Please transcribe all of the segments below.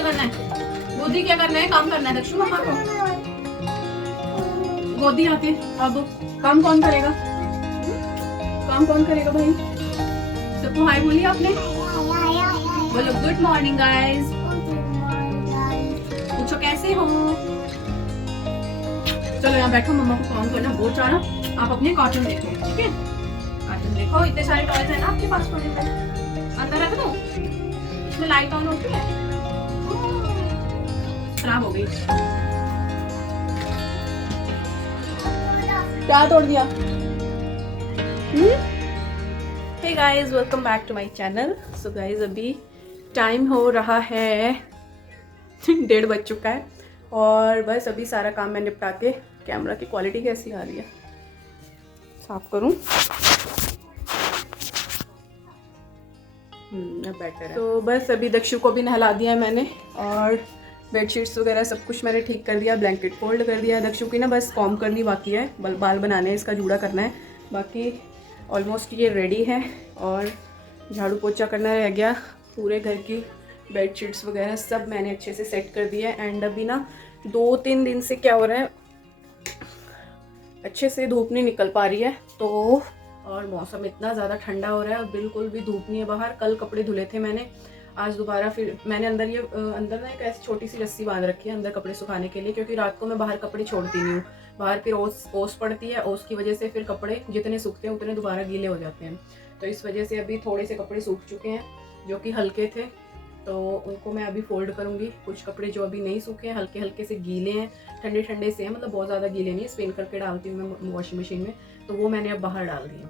क्या करना है? गोदी क्या करना है? काम करना है दक्षु मम्मा को। गोदी आके अब काम कौन करेगा? काम कौन करेगा भाई? सबको हाय बोलिए आपने। बोलो गुड मॉर्निंग गाइस। पूछो कैसे हो? चलो यहाँ बैठो, मम्मा को काम करना बहुत सारा। आप अपने कार्टून देखो, ठीक है? कार्टून देखो। इतने सारे टॉयज है ना आपके पास पड़े हुए। अंदर रख दो। इसमें लाइट ऑन होती है। खराब हो गई। क्या तोड़ दिया? Hey guys, welcome back to my channel. So guys, अभी टाइम हो रहा है 1:30 बज चुका है और बस अभी सारा काम मैं निपटा के। कैमरा की क्वालिटी कैसी आ रही है? साफ करूं? अब बेटर है। तो बस अभी दक्षु को भी नहला दिया है मैंने और बेडशीट्स वगैरह सब कुछ मैंने ठीक कर दिया, ब्लैंकेट फोल्ड कर दिया। दक्षु की ना बस कॉम करनी बाकी है, बाल बनाने हैं, इसका जूड़ा करना है। बाकी ऑलमोस्ट ये रेडी है और झाड़ू पोछा करना रह गया। पूरे घर की बेडशीट्स वगैरह सब मैंने अच्छे से सेट कर दिया है। एंड अभी ना 2-3 दिन से क्या हो रहा है, अच्छे से धूप नहीं निकल पा रही है तो, और मौसम इतना ज़्यादा ठंडा हो रहा है और बिल्कुल भी धूप नहीं है बाहर। कल कपड़े धुले थे मैंने, आज दोबारा फिर मैंने अंदर ना एक ऐसी छोटी सी रस्सी बांध रखी है अंदर कपड़े सुखाने के लिए, क्योंकि रात को मैं बाहर कपड़े छोड़ती नहीं हूँ। बाहर फिर ओस पड़ती है, ओस की वजह से फिर कपड़े जितने सूखते हैं उतने दोबारा गीले हो जाते हैं। तो इस वजह से अभी थोड़े से कपड़े सूख चुके हैं जो कि हल्के थे, तो उनको मैं अभी फोल्ड करूँगी। कुछ कपड़े जो अभी नहीं सूखे हैं, हल्के हल्के से गीले हैं, ठंडे ठंडे से हैं, मतलब बहुत ज़्यादा गीले नहीं है, स्पिन करके डालती हूँ मैं वॉशिंग मशीन में, तो वो मैंने अब बाहर डाल दिए।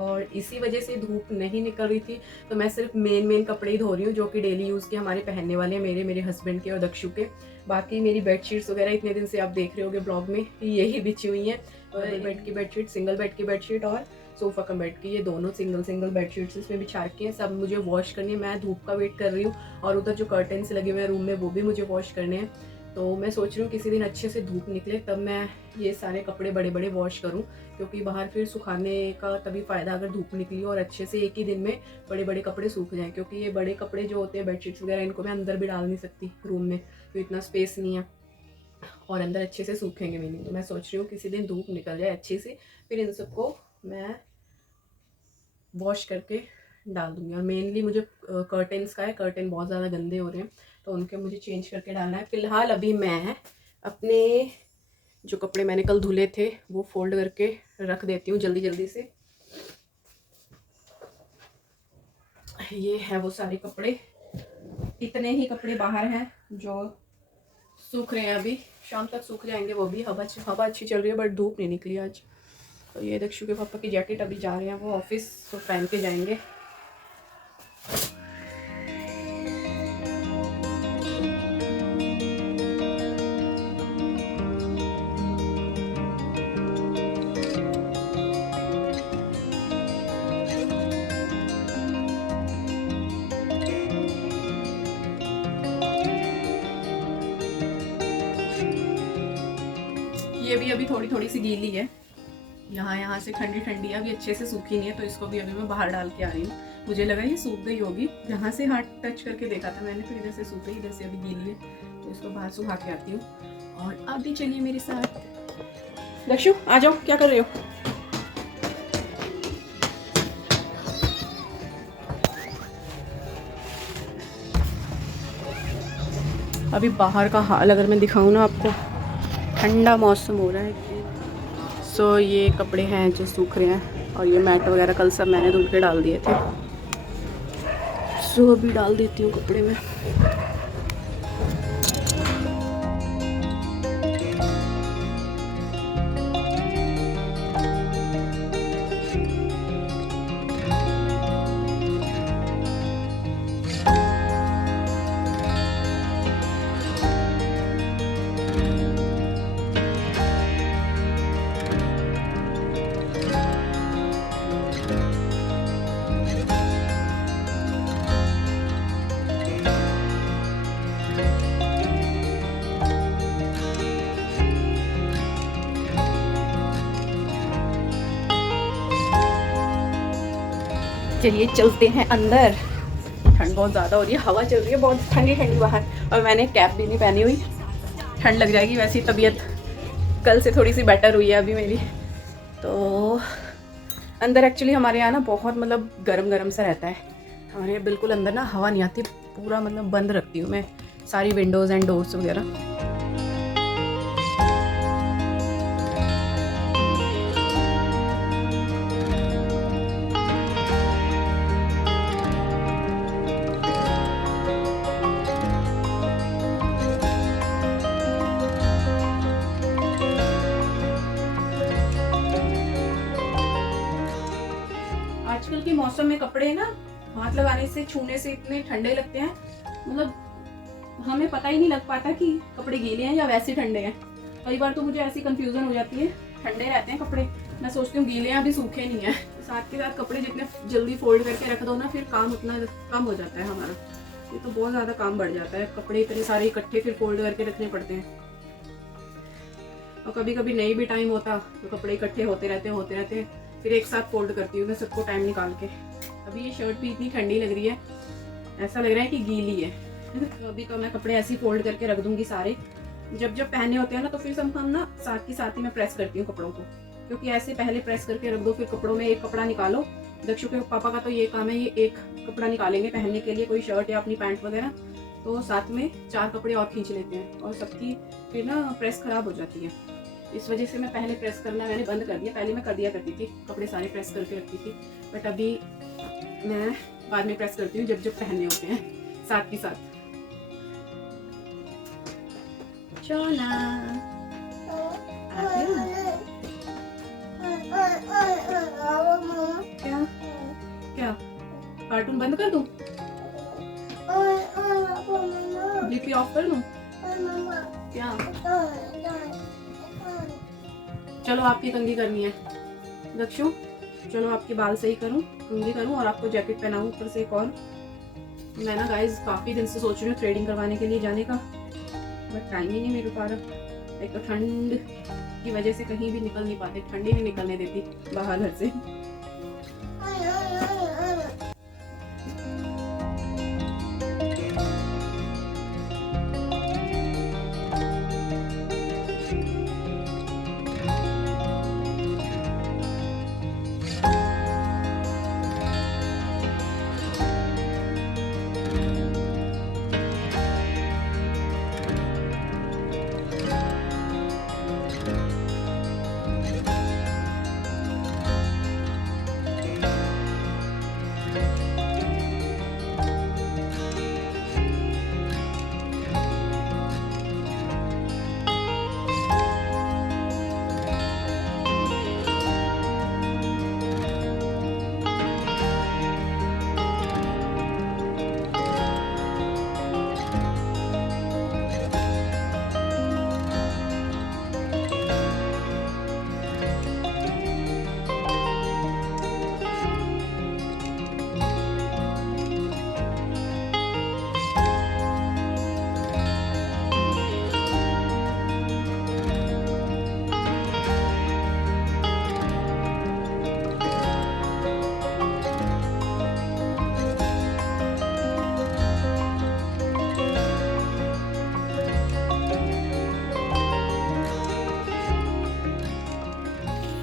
और इसी वजह से धूप नहीं निकल रही थी तो मैं सिर्फ मेन कपड़े ही धो रही हूँ जो कि डेली यूज़ के हमारे पहनने वाले हैं, मेरे हस्बैंड के और दक्षु के। बाकी मेरी बेडशीट्स वगैरह इतने दिन से आप देख रहे होगे ब्लॉग में, यही बिछी हुई हैं। डबल बेड की बेडशीट, सिंगल बेड की बेडशीट और सोफ़ा कम बेड की, ये दोनों सिंगल बेडशीट्स इसमें बिछा रखी हैं। सब मुझे वॉश करनी है, मैं धूप का वेट कर रही हूँ। और उधर जो कर्टन्स लगे हुए हैं रूम में वो भी मुझे वॉश करने हैं। तो मैं सोच रही हूँ किसी दिन अच्छे से धूप निकले तब मैं ये सारे कपड़े बड़े बड़े वॉश करूँ, क्योंकि बाहर फिर सुखाने का तभी फ़ायदा अगर धूप निकली और अच्छे से एक ही दिन में बड़े बड़े कपड़े सूख जाएँ। क्योंकि ये बड़े कपड़े जो होते हैं बेडशीट्स वगैरह, इनको मैं अंदर भी डाल नहीं सकती रूम में, तो इतना स्पेस नहीं है और अंदर अच्छे से सूखेंगे भी नहीं। तो मैं सोच रही हूँ किसी दिन धूप निकल जाए अच्छे से, फिर इन सबको मैं वॉश करके डाल दूँगी। और मेनली मुझे कर्टन्स का है, कर्टन बहुत ज़्यादा गंदे हो रहे हैं तो उनके मुझे चेंज करके डालना है। फ़िलहाल अभी मैं अपने जो कपड़े मैंने कल धुले थे वो फोल्ड करके रख देती हूँ जल्दी से। ये है वो सारे कपड़े, इतने ही कपड़े बाहर हैं जो सूख रहे हैं, अभी शाम तक सूख जाएंगे वो भी। हवा अच्छी चल रही है बट धूप नहीं निकली आज। तो ये दक्षु के पापा की जैकेट अभी जा रहे हैं वो ऑफिस, तो पहन के जाएंगे। ये भी अभी थोड़ी सी गीली है, यहाँ से ठंडी है, अभी अच्छे से सूखी नहीं है, तो इसको भी अभी मैं बाहर डाल के आ रही हूँ। मुझे लगा ये सूख गई होगी, जहाँ से हाथ टच करके देखा था मैंने तो इधर से सूख गई, इधर से अभी गीली है, तो इसको बाहर सुखा के आती हूँ। और आप भी चलिए मेरे साथ। दक्षु आ जाओ, क्या कर रहे हो? अभी बाहर का हाल अगर मैं दिखाऊँ ना आपको, ठंडा मौसम हो रहा है। सो ये कपड़े हैं जो सूख रहे हैं और ये मैट वगैरह कल सब मैंने धुल के डाल दिए थे। सो अभी डाल देती हूँ कपड़े में। चलिए चलते हैं अंदर। ठंड बहुत ज़्यादा हो रही है, हवा चल रही है बहुत ठंडी ठंडी बाहर, और मैंने कैप भी नहीं पहनी हुई, ठंड लग जाएगी। वैसी तबीयत कल से थोड़ी सी बेटर हुई है अभी मेरी। तो अंदर एक्चुअली हमारे यहाँ ना बहुत मतलब गरम गरम सा रहता है, हमारे यहाँ बिल्कुल अंदर ना हवा नहीं आती, पूरा मतलब बंद रखती हूँ मैं सारी विंडोज़ एंड डोर्स वगैरह। आजकल के मौसम में कपड़े ना हाथ लगाने से छूने से इतने ठंडे लगते हैं, मतलब हमें पता ही नहीं लग पाता कि कपड़े गीले हैं या वैसे ठंडे हैं। कई बार तो मुझे ऐसी कंफ्यूजन हो जाती है, ठंडे रहते हैं कपड़े, मैं सोचती हूँ गीले हैं अभी सूखे नहीं है। साथ के साथ कपड़े जितने जल्दी फोल्ड करके रख दो ना, फिर काम उतना कम हो जाता है हमारा, ये तो बहुत ज़्यादा काम बढ़ जाता है, कपड़े इतने सारे इकट्ठे फिर फोल्ड करके रखने पड़ते हैं। और कभी कभी नहीं भी टाइम होता तो कपड़े इकट्ठे होते रहते हैं, फिर एक साथ फोल्ड करती हूँ मैं सबको टाइम निकाल के। अभी ये शर्ट भी इतनी ठंडी लग रही है, ऐसा लग रहा है कि गीली है। तो अभी तो मैं कपड़े ऐसे ही फोल्ड करके रख दूंगी सारे, जब जब पहने होते हैं ना तो फिर सब हम ना साथ ही साथ ही मैं प्रेस करती हूँ कपड़ों को, क्योंकि ऐसे पहले प्रेस करके रख दो, फिर कपड़ों में एक कपड़ा निकालो। दक्षु के पापा का तो ये काम है, ये एक कपड़ा निकालेंगे पहनने के लिए, कोई शर्ट या अपनी पैंट वगैरह, तो साथ में 4 कपड़े और खींच लेते हैं, और सबकी फिर ना प्रेस खराब हो जाती है। इस वजह से मैं पहले प्रेस करना मैंने बंद कर दिया, पहले मैं कर दिया करती थी, कपड़े सारे प्रेस करके रखती थी, बट अभी मैं बाद में प्रेस करती हूँ जब जब पहनने होते हैं साथ ही साथ। चोना क्या क्या कार्टून बंद कर दूँ, डीपी ऑफ कर दूँ क्या? चलो आपकी कंघी करनी है दक्षु, चलो आपके बाल सही करूँ, कंघी करूँ और आपको जैकेट पहनाऊँ ऊपर से एक और। मैं ना गाइज काफ़ी दिन से सोच रही हूँ थ्रेडिंग करवाने के लिए जाने का, बट टाइम ही नहीं मेरे पास। एक तो ठंड की वजह से कहीं भी निकल नहीं पाते, ठंडी नहीं निकलने देती बाहर घर से।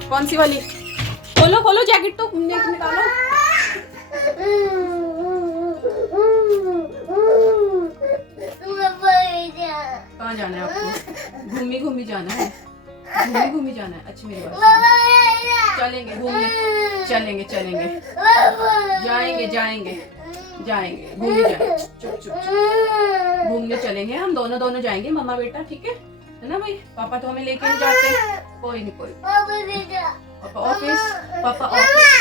कौन सी वाली? खोलो खोलो जैकेट तो निकालो। कहाँ जाना है आपको? घूमी घूमी जाना है, घूमी घूमी जाना है। अच्छा मेरी बात, चलेंगे घूमने, चलेंगे चलेंगे, जाएंगे जाएंगे जाएंगे घूमने, जाएंगे चुप चुप घूमने चलेंगे हम दोनों जाएंगे मम्मा बेटा, ठीक है ना भाई? पापा तो हमें लेके नहीं जाते, कोई नहीं कोई। पापा ऑफिस, पापा ऑफिस,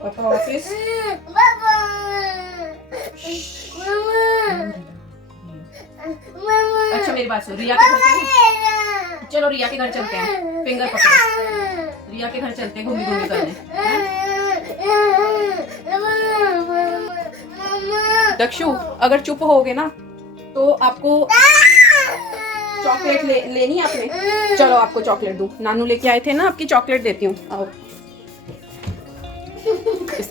पापा ऑफिस। अच्छा मेरी बात सुनो, रिया के घर चलते, चलो रिया के घर चलते हैं, फिंगर पकड़ो, रिया के घर चलते हैं घूमी घूमी करने। दक्षु अगर चुप होगे ना तो आपको चॉकलेट लेनी है आपने, चलो आपको चॉकलेट दूं, नानू लेके आए थे ना, आपकी चॉकलेट देती हूँ, आओ। इस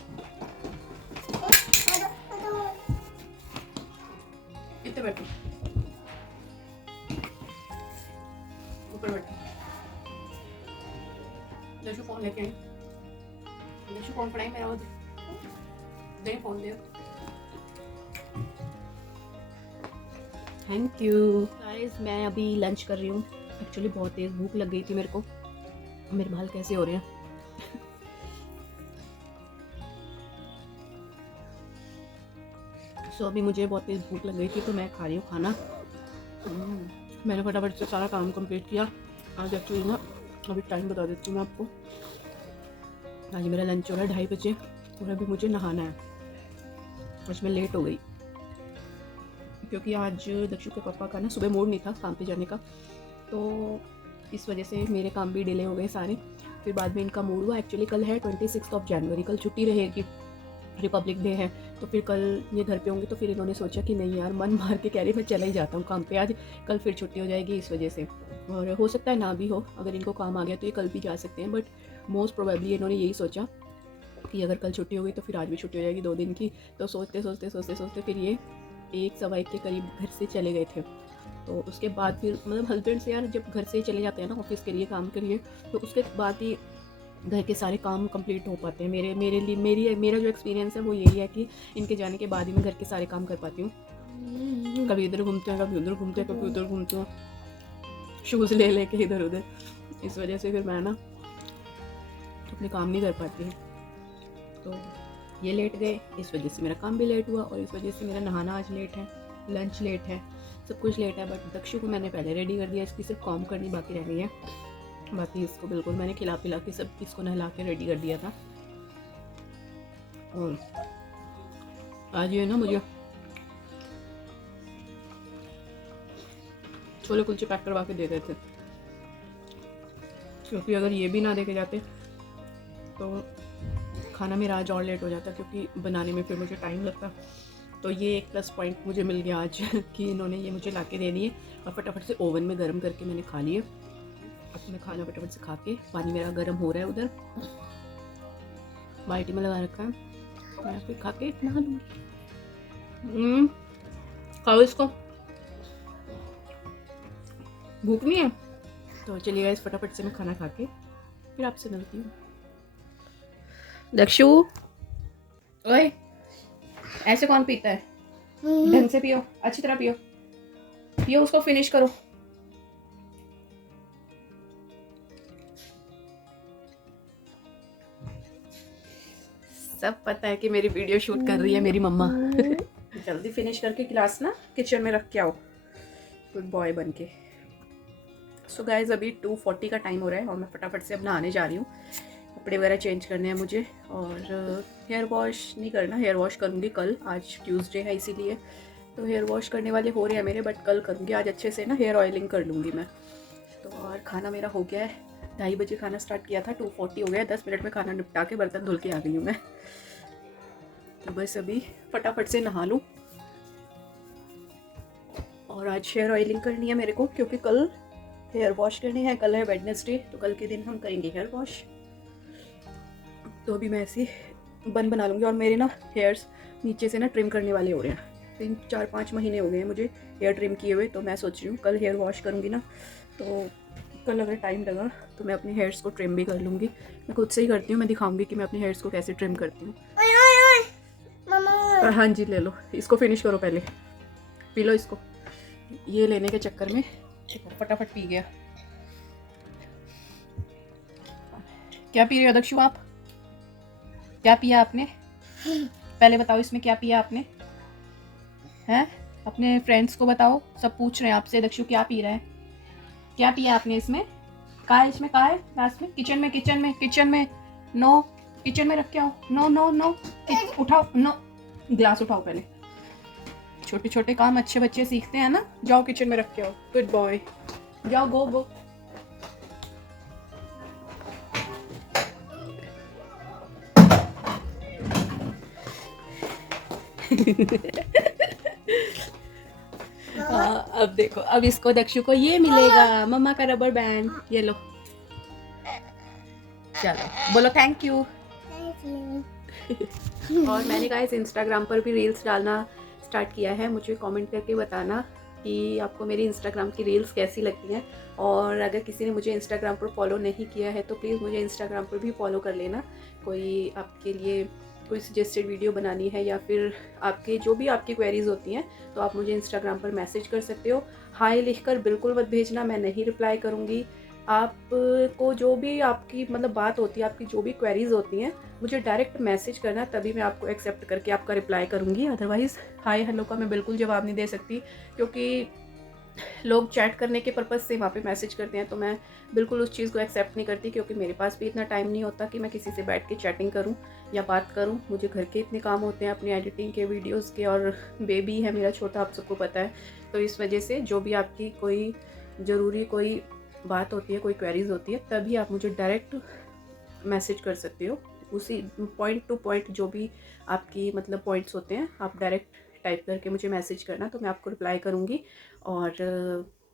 नीचे बैठो, ऊपर बैठो। दशु फोन लेके आई, दशु फोन पढ़ाई मेरा, वो दे फोन दे। Thank you guys. मैं अभी लंच कर रही हूँ। एक्चुअली बहुत तेज़ भूख लग गई थी मेरे को। मेरे बाल कैसे हो रहे हैं। सो अभी मुझे बहुत तेज़ भूख लग गई थी तो मैं खा रही हूँ खाना। मैंने फटाफट से सारा काम कंप्लीट किया। आज एक्चुअली ना अभी टाइम बता देती हूँ मैं आपको। आज मेरा लंच हो रहा है 2:30 बजे और अभी मुझे नहाना है। आज मैं लेट हो गई क्योंकि आज दक्षु के पापा का ना सुबह मूड नहीं था काम पे जाने का, तो इस वजह से मेरे काम भी डिले हो गए सारे। फिर बाद में इनका मूड हुआ। एक्चुअली कल है 26 जनवरी, कल छुट्टी रहेगी, रिपब्लिक डे है। तो फिर कल ये घर पे होंगे तो फिर इन्होंने सोचा कि नहीं यार, मन मार के कह रही मैं चला ही जाता हूँ काम पे आज, कल फिर छुट्टी हो जाएगी इस वजह से। और हो सकता है ना भी हो, अगर इनको काम आ गया तो ये कल भी जा सकते हैं, बट मोस्ट प्रोबेबली इन्होंने यही सोचा कि अगर कल छुट्टी हो गई तो फिर आज भी छुट्टी हो जाएगी 2 दिन की। तो सोचते फिर ये 1-1:15 के करीब घर से चले गए थे। तो उसके बाद फिर मतलब हस्बैंड से यार जब घर से चले जाते हैं ना ऑफिस के लिए, काम के लिए, तो उसके बाद ही घर के सारे काम कंप्लीट हो पाते हैं। मेरा जो एक्सपीरियंस है वो यही है कि इनके जाने के बाद ही मैं घर के सारे काम कर पाती हूँ। कभी इधर घूमते हैं, कभी उधर घूमते हैं, कभी उधर घूमते हैं, शूज़ ले लेके इधर उधर। इस वजह से फिर मैं ना अपने काम नहीं कर पाती हूँ। तो ये लेट गए, इस वजह से मेरा काम भी लेट हुआ और इस वजह से मेरा नहाना आज लेट है, लंच लेट है, सब कुछ लेट है। बट दक्षु को मैंने पहले रेडी कर दिया, इसकी सिर्फ कॉम करनी बाकी रह गई है। बाकी इसको बिल्कुल मैंने खिला पिला के सब इसको नहला के रेडी कर दिया था। और आज ये ना मुझे छोले कुलचे पैक करवा के दे रहे थे, क्योंकि अगर ये भी ना दे के जाते तो खाना मेरा आज और लेट हो जाता, क्योंकि बनाने में फिर मुझे टाइम लगता। तो ये एक प्लस पॉइंट मुझे मिल गया आज कि इन्होंने ये मुझे ला के दे दिए और फटाफट से ओवन में गर्म करके मैंने खा लिए। अब मैं खाना फटाफट से खा के, पानी मेरा गर्म हो रहा है उधर बाल्टी में लगा रखा है, मैं फिर खा के नहा लूँगी। खाओ इसको, भूख नहीं है तो चलिए गाइस फटाफट से मैं खाना खा के फिर आपसे मिलती हूँ। दक्षु, ओए ऐसे कौन पीता है? ढंग से पियो, अच्छी तरह पियो, पियो, उसको फिनिश करो। सब पता है कि मेरी वीडियो शूट कर रही है मेरी मम्मा। जल्दी फिनिश करके गिलास ना किचन में रख के आओ, गुड बॉय बन के। सो गाइज अभी 2:40 का टाइम हो रहा है और मैं फटाफट से अब नहाने जा रही हूँ। कपड़े वगैरह चेंज करने हैं मुझे और हेयर वॉश नहीं करना, हेयर वॉश करूँगी कल, आज ट्यूसडे है इसीलिए। तो हेयर वॉश करने वाले हो रहे हैं मेरे, बट कल करूँगी। आज अच्छे से ना हेयर ऑयलिंग कर लूँगी मैं। तो और खाना मेरा हो गया है, 2:30 बजे खाना स्टार्ट किया था, 2:40 हो गया, 10 मिनट में खाना निपटा के बर्तन धुल के आ गई हूँ मैं। तो बस अभी फटाफट से नहा लूँ और आज हेयर ऑयलिंग करनी है मेरे को, क्योंकि कल हेयर वॉश करनी है। कल है वेडनेसडे, तो कल के दिन हम करेंगे हेयर वॉश। तो अभी मैं ऐसे बन बना लूँगी। और मेरे ना हेयर्स नीचे से ना ट्रिम करने वाले हो रहे हैं, 3-4-5 महीने हो गए हैं मुझे हेयर ट्रिम किए हुए। तो मैं सोच रही हूँ कल हेयर वॉश करूँगी ना, तो कल अगर टाइम लगा तो मैं अपने हेयर्स को ट्रिम भी कर लूँगी। मैं खुद से ही करती हूँ, मैं दिखाऊँगी कि मैं अपने हेयर्स को कैसे ट्रिम करती हूँ। हाँ जी, ले लो, इसको फिनिश करो, पहले पी लो इसको। ये लेने के चक्कर में फटाफट पी गया। क्या पी रहे हो दक्षु आप? क्या पिया आपने? पहले बताओ इसमें क्या पिया आपने, हैं? अपने फ्रेंड्स को बताओ, सब पूछ रहे हैं आपसे दक्षु क्या पी रहा है, क्या पिया आपने इसमें? कहाँ है इसमें, कहाँ है लास्ट में? किचन में नो, किचन में रख के आओ। नो उठाओ, नो ग्लास उठाओ पहले। छोटे छोटे काम अच्छे बच्चे सीखते हैं ना। जाओ किचन में रख के आओ, गुड बॉय, जाओ, गो। अब देखो, अब इसको दक्षु को ये मिलेगा, मम्मा का रबर बैंड, ये लो। चलो बोलो थैंक यू। और मैंने गाइस इंस्टाग्राम पर भी रील्स डालना स्टार्ट किया है। मुझे कमेंट करके बताना कि आपको मेरी इंस्टाग्राम की रील्स कैसी लगती हैं, और अगर किसी ने मुझे इंस्टाग्राम पर फॉलो नहीं किया है तो प्लीज़ मुझे इंस्टाग्राम पर भी फॉलो कर लेना। कोई आपके लिए कोई सजेस्टेड वीडियो बनानी है या फिर आपके जो भी आपकी क्वेरीज़ होती हैं तो आप मुझे इंस्टाग्राम पर मैसेज कर सकते हो। हाय लिखकर बिल्कुल मत भेजना, मैं नहीं रिप्लाई करूँगी। आपको जो भी आपकी मतलब बात होती है, आपकी जो भी क्वेरीज़ होती हैं, मुझे डायरेक्ट मैसेज करना, तभी मैं आपको एक्सेप्ट करके आपका रिप्लाई करूँगी। अदरवाइज़ हाय हेलो का मैं बिल्कुल जवाब नहीं दे सकती, क्योंकि लोग चैट करने के पर्पज़ से वहाँ पे मैसेज करते हैं, तो मैं बिल्कुल उस चीज़ को एक्सेप्ट नहीं करती, क्योंकि मेरे पास भी इतना टाइम नहीं होता कि मैं किसी से बैठ के चैटिंग करूँ या बात करूँ। मुझे घर के इतने काम होते हैं, अपनी एडिटिंग के, वीडियोज़ के, और बेबी है मेरा छोटा, आप सबको पता है। तो इस वजह से जो भी आपकी कोई ज़रूरी कोई बात होती है, कोई क्वेरीज़ होती है, तभी आप मुझे डायरेक्ट मैसेज कर सकते हो। उसी पॉइंट टू पॉइंट जो भी आपकी मतलब पॉइंट्स होते हैं, आप डायरेक्ट टाइप करके मुझे मैसेज करना, तो मैं आपको रिप्लाई करूँगी। और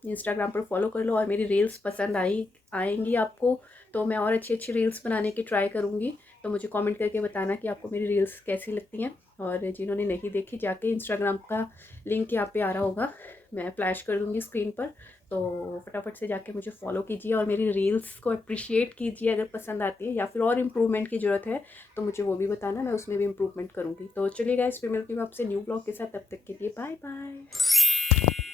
इंस्टाग्राम पर फॉलो कर लो, और मेरी रील्स पसंद आएंगी आपको तो मैं और अच्छी अच्छी रील्स बनाने की ट्राई करूँगी। तो मुझे कमेंट करके बताना कि आपको मेरी रील्स कैसी लगती हैं। और जिन्होंने नहीं देखी, जाके इंस्टाग्राम का लिंक यहाँ पे आ रहा होगा, मैं फ्लैश कर दूँगी स्क्रीन पर, तो फटाफट से जाके मुझे फॉलो कीजिए और मेरी रील्स को अप्रिशिएट कीजिए। अगर पसंद आती है या फिर और इम्प्रूवमेंट की ज़रूरत है तो मुझे वो भी बताना, मैं उसमें भी इम्प्रूवमेंट करूँगी। तो चलिए गाइस, फिर मिलती हूँ आपसे न्यू ब्लॉग के साथ, तब तक के लिए बाय बाय।